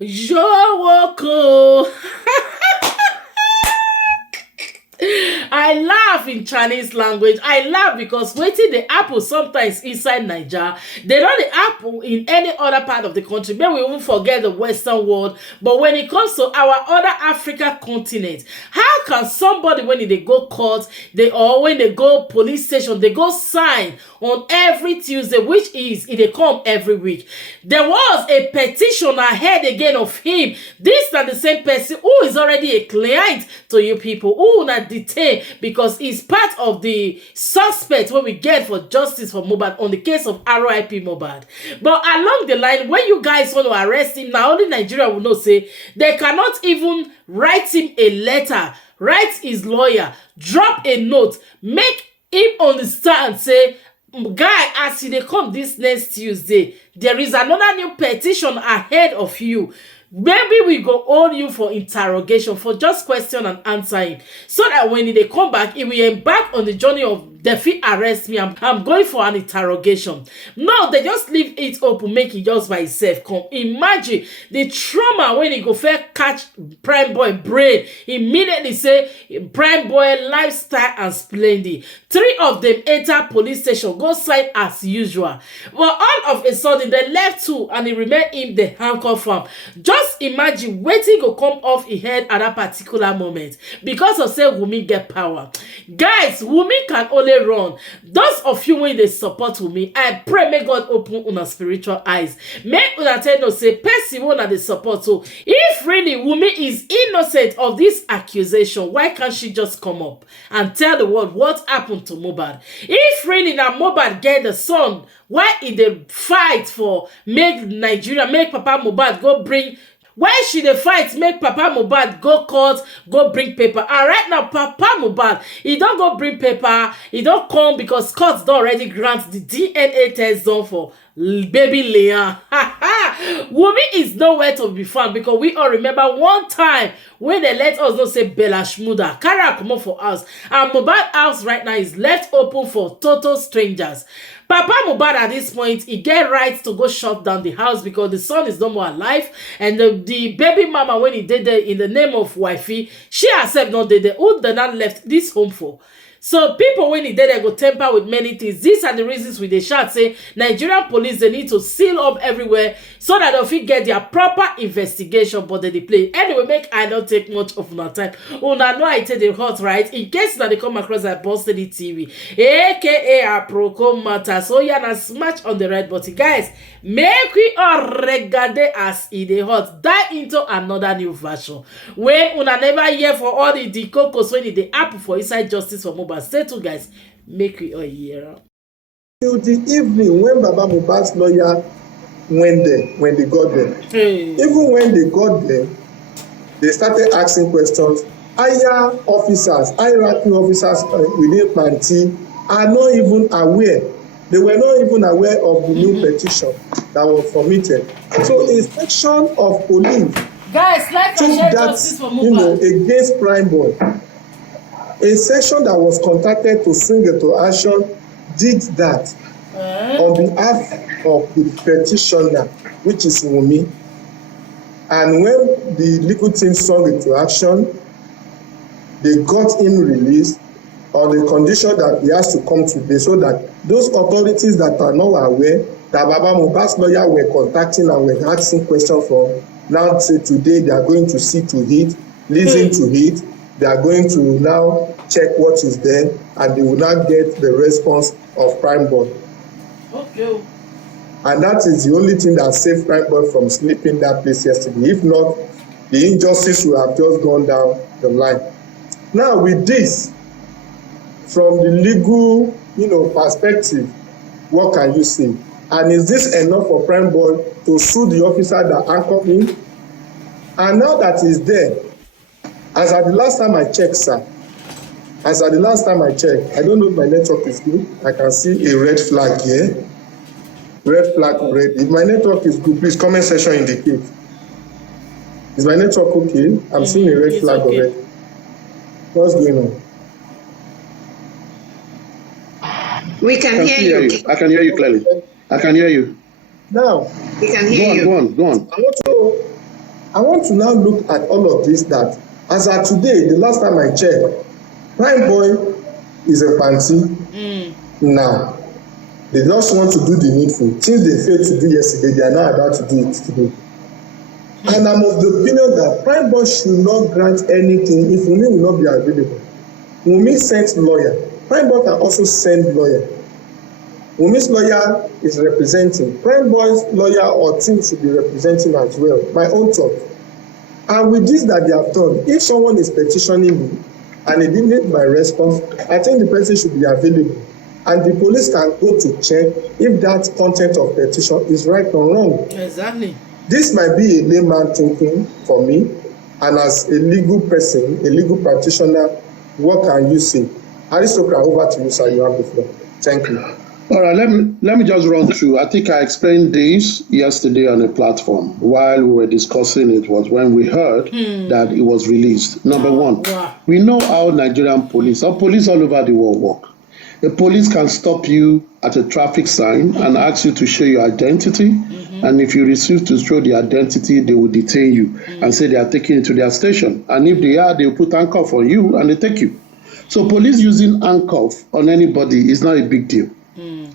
Jowoko. I laugh in Chinese language. I laugh because waiting the apple sometimes inside Nigeria. They don't the apple in any other part of the country. Maybe we won't forget the Western world. But when it comes to our other Africa continent, how can somebody when they go court, or when they go police station, they go sign on every Tuesday, which is they come every week. There was a petition ahead again of him. This is the same person who is already a client to you people, who not detained because he's part of the suspect when we get for justice for Mohbad on the case of RIP Mohbad. But along the line, when you guys want to arrest him, now only Nigeria will know say they cannot even write him a letter, write his lawyer, drop a note, make him understand, say, guy, as they come this next Tuesday, there is another new petition ahead of you. Maybe we go hold you for interrogation, for just question and answering, so that when they come back, if we embark on the journey of the fee arrest me, I'm going for an interrogation. No, they just leave it open, make it just by itself. Come imagine the trauma when he go fair catch prime boy brain, immediately say prime boy lifestyle and splendid. 3 of them enter police station, go side as usual. But all of a sudden they left 2 and he remained in the handcuff farm. Just imagine waiting go come off his head at that particular moment because of say Wummi get power. Guys, Wummi can only run. Those of you when they support Wummi, I pray may God open una spiritual eyes. Make una tell no say person one at the support. So if really Wummi is innocent of this accusation, why can't she just come up and tell the world what happened to Mohbad? If really now Mohbad get the son, why in the fight for make Nigeria, make Papa Mohbad go bring, why should they fight make Papa Mohbad go court, go bring paper? And right now, Papa Mohbad, he don't go bring paper, he don't come because courts don't already grant the DNA test done for baby Leah. Wummi is nowhere to be found because we all remember one time when they let us know say Bella Shmurda carry her come up for us, and Mohbad house right now is left open for total strangers. Papa Mohbad at this point, he get right to go shut down the house because the son is no more alive, and the baby mama when he did there in the name of wifey, she herself not did there. Who did not left this home for? So people when he did they go temper with many things. These are the reasons we they shout say Nigerian police they need to seal up everywhere so that they get their proper investigation, but they play. Anyway, make I don't take much of my time. Una know I take the hot right in case that they come across at Posted TV, aka a Procom matter. So yeah, na smash on the red button, guys. Make we all regard as it the hot dive into another new version. When una never hear for all the decocos when the app for inside justice for Mohbad. Stay tuned, guys. Make we all hear. Till the evening when Baba Mohbad's lawyer went there, when they got there. Hey. Even when they got there, they started asking questions. Higher officers, high-ranking officers within Planty are not even aware. They were not even aware of the new petition that was submitted. So a section of police guys, like took that, against Prime Boy. A section that was contacted to swing into action did that on behalf of the petitioner, which is Wummi. And when the legal team swung into action, they got him released on the condition that he has to come today, so that those authorities that are not aware that Baba Mohbad's lawyer were contacting and were asking questions from, now say today they are going to see to it, listen to it, they are going to now check what is there, and they will now get the response of Prime Boy. Okay. And that is the only thing that saved Prime Boy from sleeping that place yesterday. If not, the injustice would have just gone down the line. Now with this, from the legal, perspective, what can you say? And is this enough for Prime Boy to sue the officer that anchored him? And now that he's there, as at the last time I checked, sir, I don't know if my network is good. I can see a red flag here. Red flag already. If my network is good, please comment section indicate. Is my network okay? I'm seeing a red flag already. What's going on? We can hear you. I can hear you clearly. I can hear you. Now, we can hear you. Go on. I want to I want to now look at all of this that as at today, the last time I checked, prime boy is a panty now. They just want to do the needful. Things they failed to do yesterday, they are now about to do it today. And I'm of the opinion that prime boy should not grant anything if Wunmi will not be available. Wunmi sent lawyer. Prime boy can also send lawyer. Wunmi's lawyer is representing. Prime boy's lawyer or team should be representing as well. My own thought. And with this that they have done, if someone is petitioning me and they didn't get my response, I think the person should be available. And the police can go to check if that content of petition is right or wrong. Exactly. This might be a layman thinking for me, and as a legal person, a legal practitioner, what can you say? Aristocrat, over to you, sir. You have the floor. Thank you. All right, let me just run through. I think I explained this yesterday on a platform. While we were discussing it was when we heard that it was released. Number one, we know how Nigerian police or police all over the world work. The police can stop you at a traffic sign and ask you to show your identity. And if you refuse to show the identity, they will detain you and say they are taking you to their station. And if they are, they will put handcuff on you and they take you. So police using handcuff on anybody is not a big deal.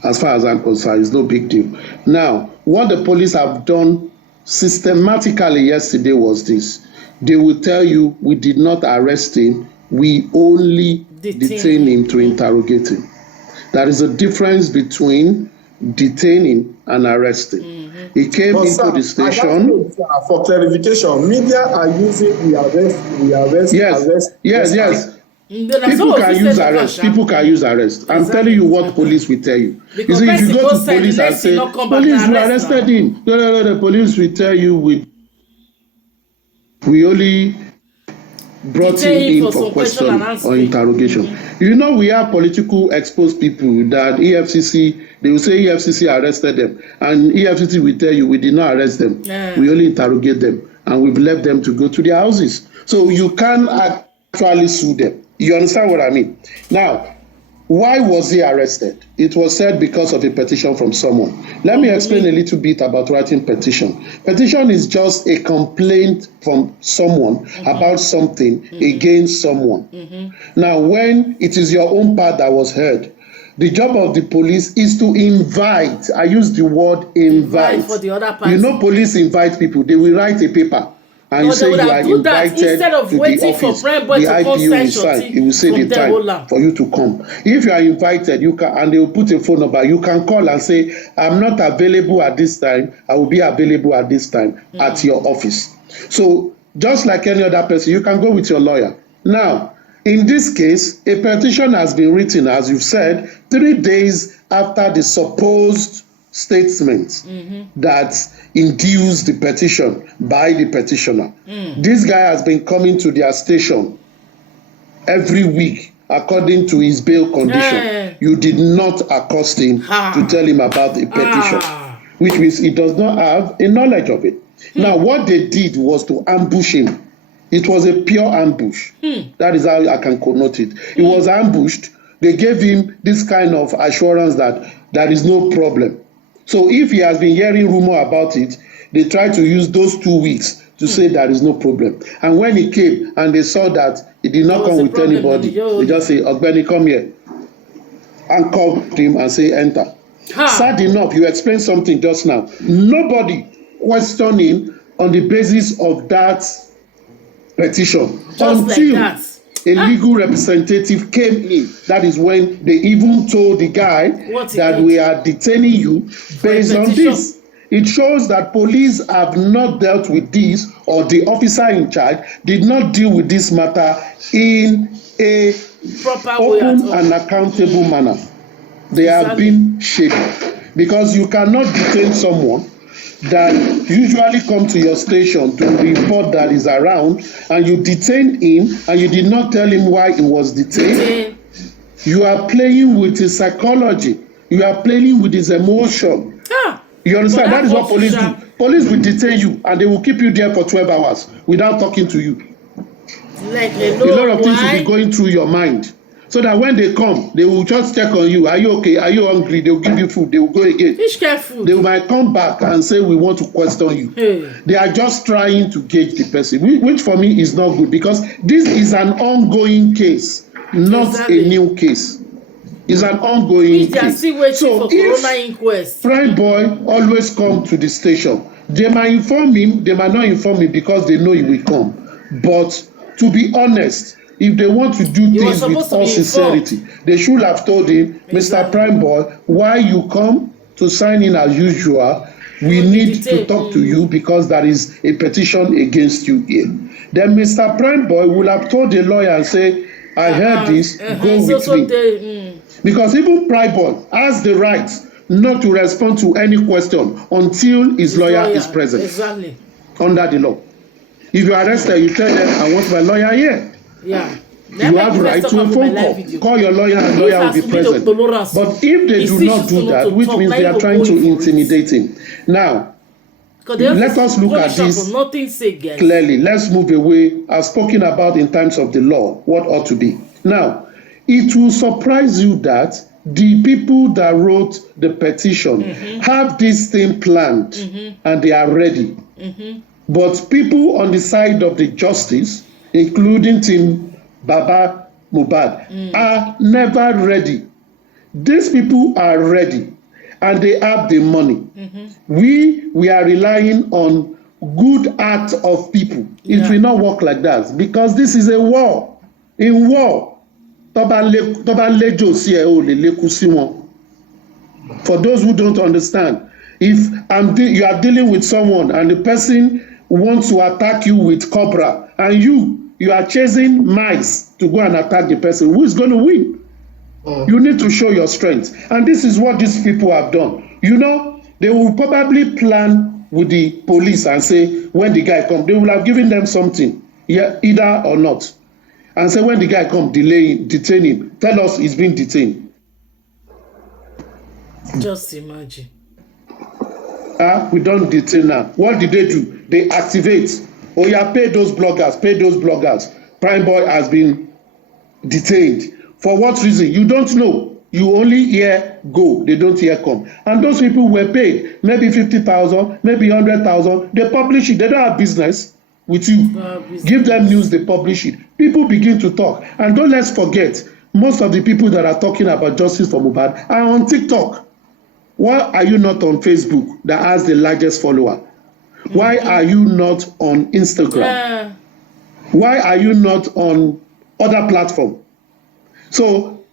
As far as I'm concerned, it's no big deal. Now, what the police have done systematically yesterday was this. They will tell you, we did not arrest him. We only detain him to interrogate him. There is a difference between detaining and arresting. He came into the station. For clarification, media are using the arrest. Yes. People can use arrest. People can use arrest. I'm telling you what police will tell you. You see, if you go to police and say, police, we arrested him. No, the police will tell you we only brought him in for question or interrogation. You know, we have political exposed people that EFCC, they will say EFCC arrested them. And EFCC will tell you we did not arrest them. We only interrogate them. And we've left them to go to their houses. So you can't actually sue them. You understand what I mean? Now, why was he arrested? It was said because of a petition from someone. Let me explain a little bit about writing petition. Petition is just a complaint from someone about something against someone. Now, when it is your own part that was heard, the job of the police is to invite. I use the word invite. For the other party. You know, police invite people. They will write a paper. And you say you are invited instead of to waiting the office, for prime boy the to IPO will sign. It will say the time for you to come. If you are invited, you can, and they will put a phone number. You can call and say, "I'm not available at this time. I will be available at this time at your office." So just like any other person, you can go with your lawyer. Now, in this case, a petition has been written, as you've said, 3 days after the supposed statement that induced the petition by the petitioner. This guy has been coming to their station every week according to his bail condition. You did not accost him to tell him about the petition, which means he does not have a knowledge of it. Now, what they did was to ambush him. It was a pure ambush. That is how I can connote it. He was ambushed. They gave him this kind of assurance that there is no problem. So if he has been hearing rumor about it, they try to use those 2 weeks to say there is no problem. And when he came and they saw that he did not come with anybody, they just say, "Ogbeni, come here." And call him and say, "Enter." Sad enough, you explained something just now. Nobody questioned him on the basis of that petition until a legal representative came in. That is when they even told the guy that we are detaining you based on this. It shows that police have not dealt with this, or the officer in charge did not deal with this matter in a proper open and accountable manner. They have been shady, because you cannot detain someone that usually come to your station to report that is around, and you detained him and you did not tell him why he was detained. You are playing with his psychology. You are playing with his emotion. You understand? That is what police do. Police will detain you and they will keep you there for 12 hours without talking to you. Like a lot of things will be going through your mind. So that when they come, they will just check on you. Are you okay? Are you hungry? They will give you food. They will go again. Which kind of food? They might come back and say, we want to question you. Hey. They are just trying to gauge the person, which for me is not good, because this is an ongoing case, not a new case. It's an ongoing case. So if Prime Boy always come to the station, they might inform him, they might not inform him because they know he will come. But to be honest, if they want to do things with all sincerity, they should have told him, Mr. Prime Boy, why you come to sign in as usual? We need to talk to you because there is a petition against you here. Then Mr. Prime Boy will have told the lawyer and say, I heard this, go with me. Because even Prime Boy has the right not to respond to any question until his lawyer is present. Exactly. Under the law. If you are arrested, you tell them, I want my lawyer here. Yeah. You have right to a phone call. Call your lawyer and lawyer will be present. But if they do not do that, which means they are trying to intimidate him. Now, let us look at this clearly. Let's move away. I've spoken about in terms of the law, what ought to be. Now, it will surprise you that the people that wrote the petition have this thing planned and they are ready. But people on the side of the justice, including Team Baba Mohbad, are never ready. These people are ready and they have the money. We are relying on good acts of people. It will not work like that because this is a war. In war, for those who don't understand, if you are dealing with someone and the person wants to attack you with cobra and you are chasing mice to go and attack the person, who is going to win? You need to show your strength. And this is what these people have done. You know, they will probably plan with the police and say, when the guy comes, they will have given them something, either or not. And say, when the guy comes, detain him. Tell us he's been detained. Just imagine. We don't detain now. What did they do? They activate. Oh yeah, pay those bloggers, pay those bloggers. Prime Boy has been detained. For what reason? You don't know. You only hear go. They don't hear come. And those people were paid. Maybe 50,000, maybe 100,000. They publish it. They don't have business with you. Give them news, they publish it. People begin to talk. And don't let's forget, most of the people that are talking about justice for Mohbad are on TikTok. Why are you not on Facebook that has the largest follower? Why are you not on Instagram? Why are you not on other platforms? So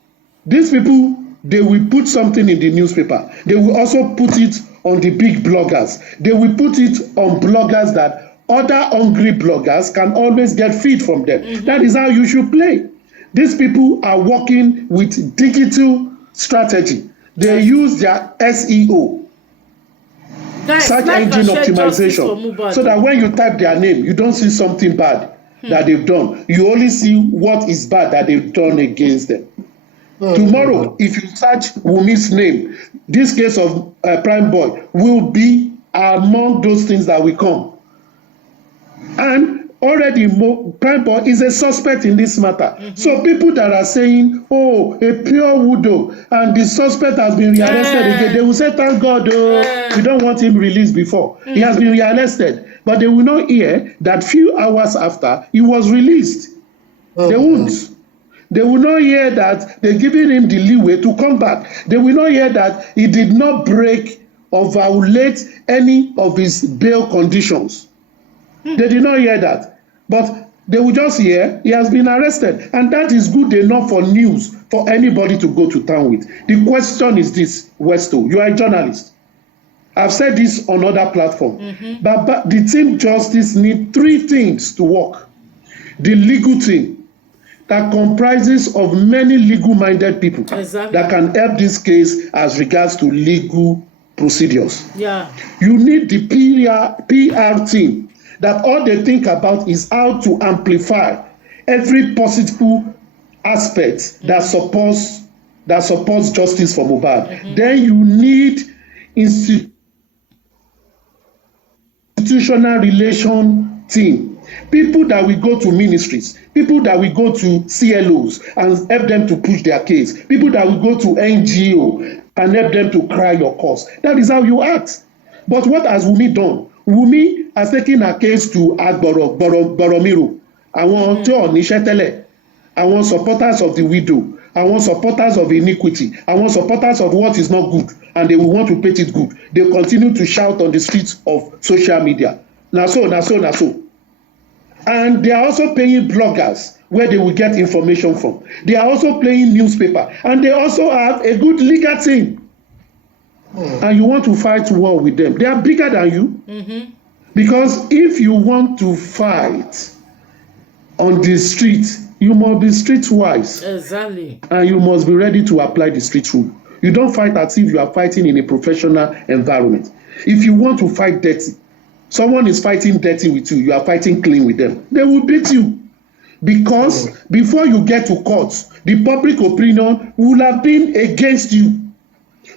these people, they will put something in the newspaper. They will also put it on the big bloggers. They will put it on bloggers that other hungry bloggers can always get feed from them. That is how you should play. These people are working with digital strategy. They use their SEO, search engine optimization, so that when you type their name, you don't see something bad that they've done. You only see what is bad that they've done against them. Tomorrow, if you search Wummi's name, this case of Prime Boy will be among those things that will come. And already Prime Boy is a suspect in this matter. So people that are saying, oh, a pure widow and the suspect has been rearrested again, they will say, thank God, we don't want him released before. He has been rearrested. But they will not hear that few hours after he was released. They won't. They will not hear that they're giving him the leeway to come back. They will not hear that he did not break or violate any of his bail conditions. They did not hear that. But they will just hear he has been arrested. And that is good enough for news for anybody to go to town with. The question is this, Westo, you are a journalist. I've said this on other platforms. But the team justice need three things to work. The legal team that comprises of many legal-minded people that can help this case as regards to legal procedures. You need the PR team that all they think about is how to amplify every positive aspect that supports justice for Mohbad. Then you need institutional relation team People that will go to ministries, people that will go to CLOs and help them to push their case, people that will go to NGO and help them to cry your cause. That is how you act. But what has Wummi done? Wummi has taken a case to Boromiro. Àwọn tí ò níṣẹ́ tẹ́lẹ̀, àwọn supporters of the widow, àwọn supporters of iniquity, àwọn supporters of what is not good, and they will want to paint it good. They continue to shout on the streets of social media. Na so. And they are also paying bloggers where they will get information from. They are also playing newspaper, and they also have a good legal team. And you want to fight war with them. They are bigger than you. Because if you want to fight on the street, you must be streetwise. Exactly. And you must be ready to apply the street rule. You don't fight as if you are fighting in a professional environment. If you want to fight dirty, someone is fighting dirty with you are fighting clean with them. They will beat you. Because before you get to court, the public opinion will have been against you.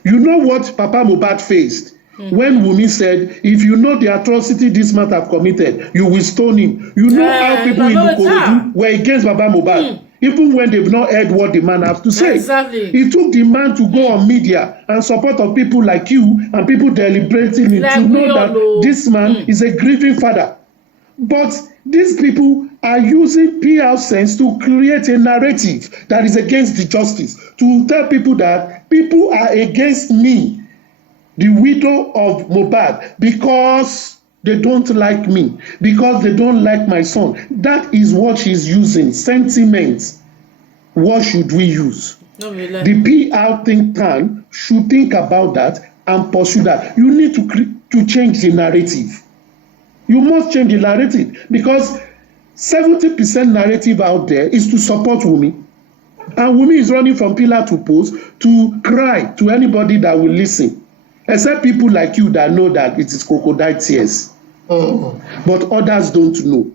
You know what Papa Mohbad faced? When Wummi said, if you know the atrocity this man have committed, you will stone him. You know how people in Ikorodu were against Papa Mohbad, even when they've not heard what the man has to say. Exactly. It took the man to go on media and support of people like you and people deliberating to know that this man is a grieving father. But these people are using PR sense to create a narrative that is against the justice, to tell people that people are against me, the widow of Mohbad, because they don't like me, because they don't like my son. That is what she's using, sentiment. What should we use? The PR think tank should think about that and pursue that. You need to change the narrative. You must change the narrative, because 70% narrative out there is to support Wummi. And Wummi is running from pillar to post to cry to anybody that will listen. Except people like you that know that it is crocodile tears. But others don't know.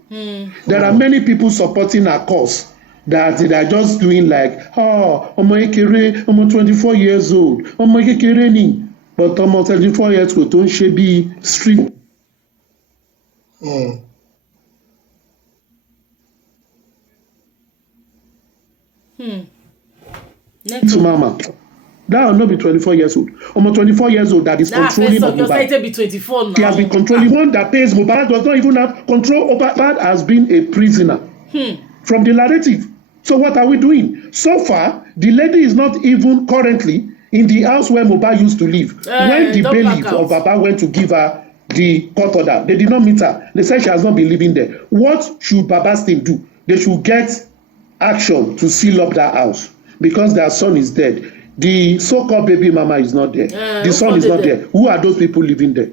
There are many people supporting our cause that they are just doing like, oh, ọmọ kékeré, ọmọ 24 years old, ọmọ kékeré ni. But ọmọ 24 years old tó ń ṣe bí street. To mama. That will not be 24 years old. Almost 24 years old that is controlling Mohbad. You're be 24 now. He has been controlling. One that pays Mohbad does not even have control over. Mohbad has been a prisoner from the narrative. So what are we doing? So far, the lady is not even currently in the house where Mohbad used to live. When the bailiff of Baba went to give her the court order, they did not meet her. They said she has not been living there. What should Baba's team do? They should get action to seal up that house because their son is dead. The so-called baby mama is not there. The son is not there. Who are those people living there?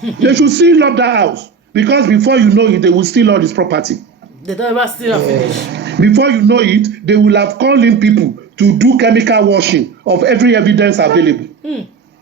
They should seal up that house because before you know it, they will steal all his property. They don't ever steal and finish. Before you know it, they will have called in people to do chemical washing of every evidence available.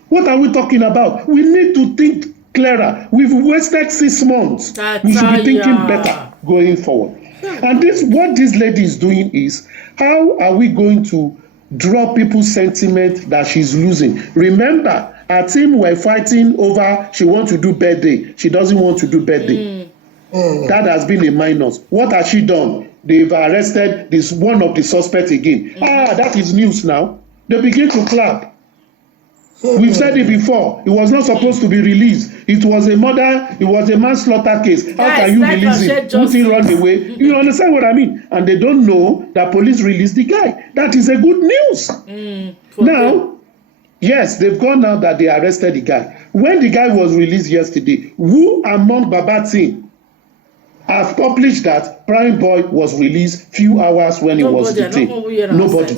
What are we talking about? We need to think clearer. We've wasted 6 months. We should be thinking better going forward. And what this lady is doing is, how are we going to draw people's sentiment that she's losing? Remember, her team were fighting over she wants to do birthday. She doesn't want to do birthday. That has been a minus. What has she done? They've arrested this one of the suspects again. That is news now. They begin to clap. We've said it before. It was not supposed to be released. It was a murder. It was a manslaughter case. How can you release it? Won't he run away? You understand what I mean? And they don't know that police released the guy. That is a good news. Now, yes, they've gone now that they arrested the guy. When the guy was released yesterday, who among Baba team have published that Prime Boy was released few hours when he was detained? Nobody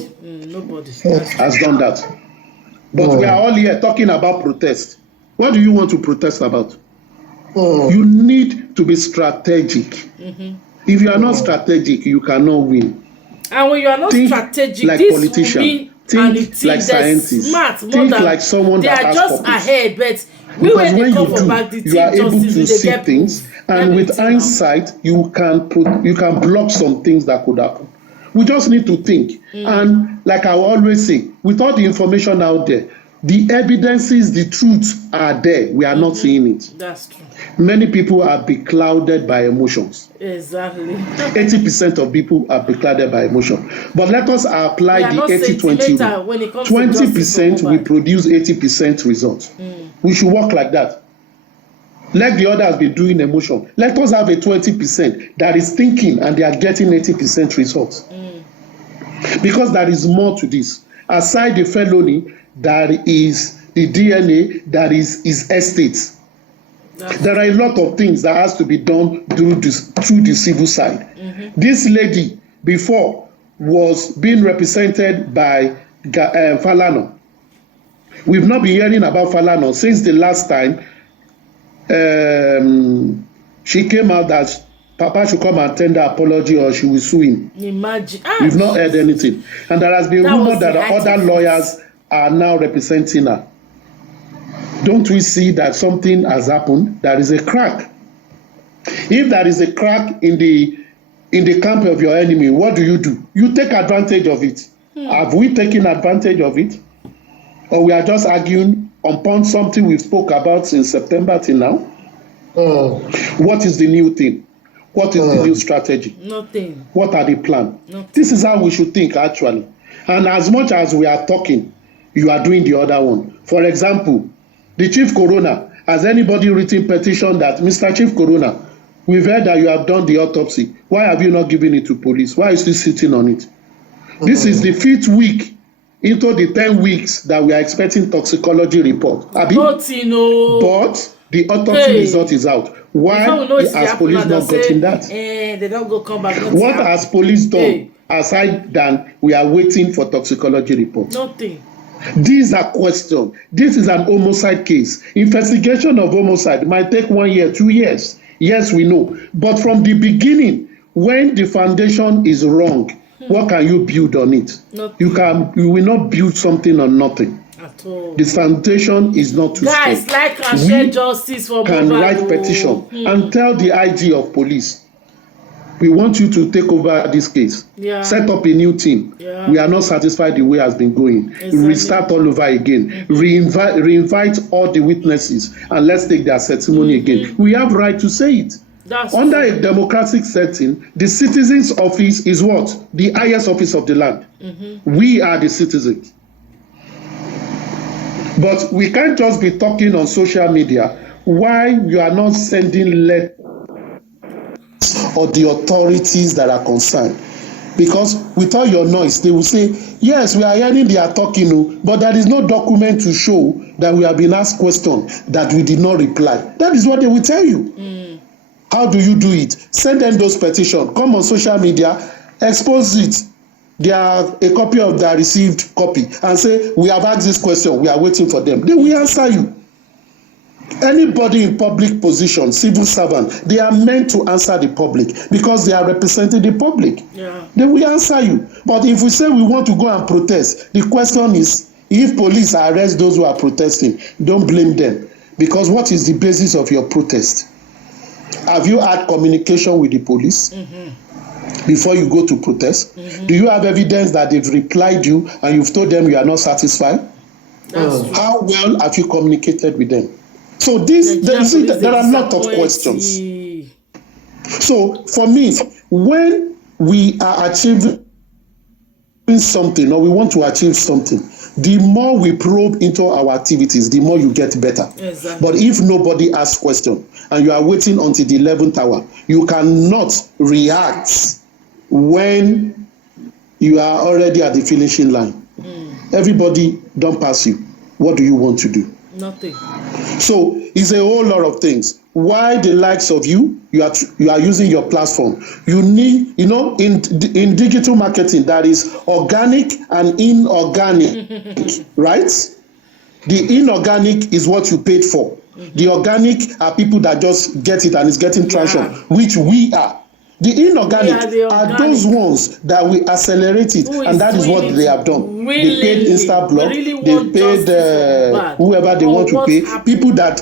has done that. But we are all here talking about protest. What do you want to protest about? You need to be strategic. If you are not strategic, you cannot win. And when you are not strategic, like this politician, think like scientists, think like someone that has purpose. They are just ahead, but because when you do, you are able to see things, and with hindsight, you can block some things that could happen. We just need to think. And like I always say, with all the information out there, the evidences, the truths are there. We are not seeing it. That's true. Many people are beclouded by emotions. Exactly. 80% of people are beclouded by emotion. But let us apply the 80-20 rule. 20% will produce 80% results. We should work like that. Let the others be doing emotion. Let us have a 20% that is thinking and they are getting 80% results. Because there is more to this. Aside the felony, there is the DNA, that is his estate. There are a lot of things that has to be done through the civil side. This lady before was being represented by Falana. We've not been hearing about Falana since the last time she came out that Papa should come and tender apology or she will sue him. Imagine. We've not heard anything. And there has been rumor that other lawyers are now representing her. Don't we see that something has happened? There is a crack. If there is a crack in the camp of your enemy, what do? You take advantage of it. Have we taken advantage of it? Or we are just arguing upon something we spoke about since September till now? What is the new thing? What is the new strategy? Nothing. What are the plans? Nothing. This is how we should think, actually. And as much as we are talking, you are doing the other one. For example, the Chief Coroner, has anybody written petition that, Mr. Chief Coroner, we've heard that you have done the autopsy. Why have you not given it to police? Why is this sitting on it? This is the 5th week into the 10 weeks that we are expecting toxicology report. But the autopsy result is out. Why has police not gotten that? They don't go come back. What has police done aside than we are waiting for toxicology report? Nothing. These are questions. This is an homicide case. Investigation of homicide might take 1 year, 2 years. Yes, we know. But from the beginning, when the foundation is wrong, what can you build on it? Nothing. You will not build something on nothing. At all. The foundation is not too strong. Guys, like and share justice for Mohbad. Can write Mohbad. petition and tell the IG of police, we want you to take over this case. Yeah. Set up a new team. Yeah. We are not satisfied the way it has been going. Exactly. Restart all over again. Reinvite all the witnesses and let's take their testimony again. We have right to say it. That's Under true. a democratic setting, the citizens' office is what? The highest office of the land. We are the citizens. But we can't just be talking on social media while you are not sending letters or the authorities that are concerned. Because with all your noise, they will say, yes, we are hearing they are talking, but there is no document to show that we have been asked questions that we did not reply. That is what they will tell you. How do you do it? Send them those petitions. Come on social media, expose it. They are a copy of their received copy and say, we have asked this question, we are waiting for them. They will answer you. Anybody in public position, civil servant, they are meant to answer the public because they are representing the public. Yeah. They will answer you. But if we say we want to go and protest, the question is, if police arrest those who are protesting, don't blame them. Because what is the basis of your protest? Have you had communication with the police before you go to protest? Do you have evidence that they've replied you and you've told them you are not satisfied? How well have you communicated with them? So there are a lot of questions. So for me, when we are achieving something or we want to achieve something, the more we probe into our activities, the more you get better. Exactly. But if nobody asks questions and you are waiting until the 11th hour, you cannot react when you are already at the finishing line. Everybody don't pass you. What do you want to do? Nothing. So it's a whole lot of things. Why the likes of you are using your platform? You need, in digital marketing, that is organic and inorganic, right? The inorganic is what you paid for. The organic are people that just get it and it's getting traction, which we are. The inorganic are those ones that we accelerate it, and that is what they have done. They paid Instablock, they paid whoever they want to pay. People that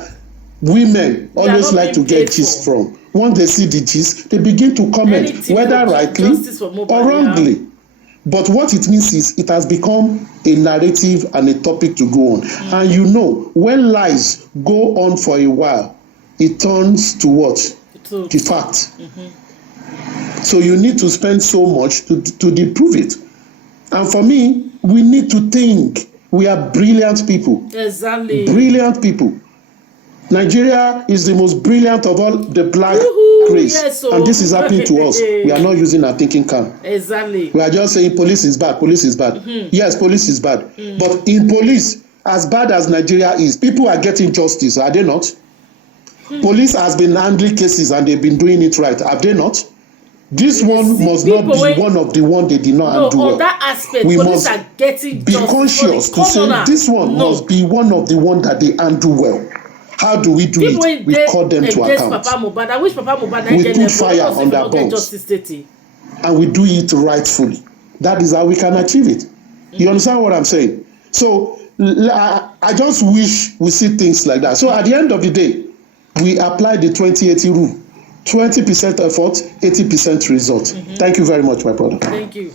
women always like to get gist from. Once they see the gist, they begin to comment, whether rightly or wrongly. But what it means is it has become a narrative and a topic to go on. And you know, when lies go on for a while, it turns to what? The fact. So you need to spend so much to disprove it. And for me, we need to think. We are brilliant people. Exactly. Brilliant people. Nigeria is the most brilliant of all the black race. Yes, and this is happening to us. We are not using our thinking cap. Exactly. We are just saying police is bad, police is bad. Yes, police is bad. But in police, as bad as Nigeria is, people are getting justice, are they not? Police has been handling cases and they've been doing it right, have they not? This one must not be one of the one they did not handle well. On that aspect, we police must are getting be conscious to say this one must be one of the one that they handle well. How do we do it? We call them to account. Papa Mohbad. I wish Papa Mohbad we put fire on their bones. And we do it rightfully. That is how we can achieve it. You understand what I'm saying? So I just wish we see things like that. So at the end of the day, we apply the 20/80 rule. 20% effort, 80% result. Thank you very much, my brother. Thank you.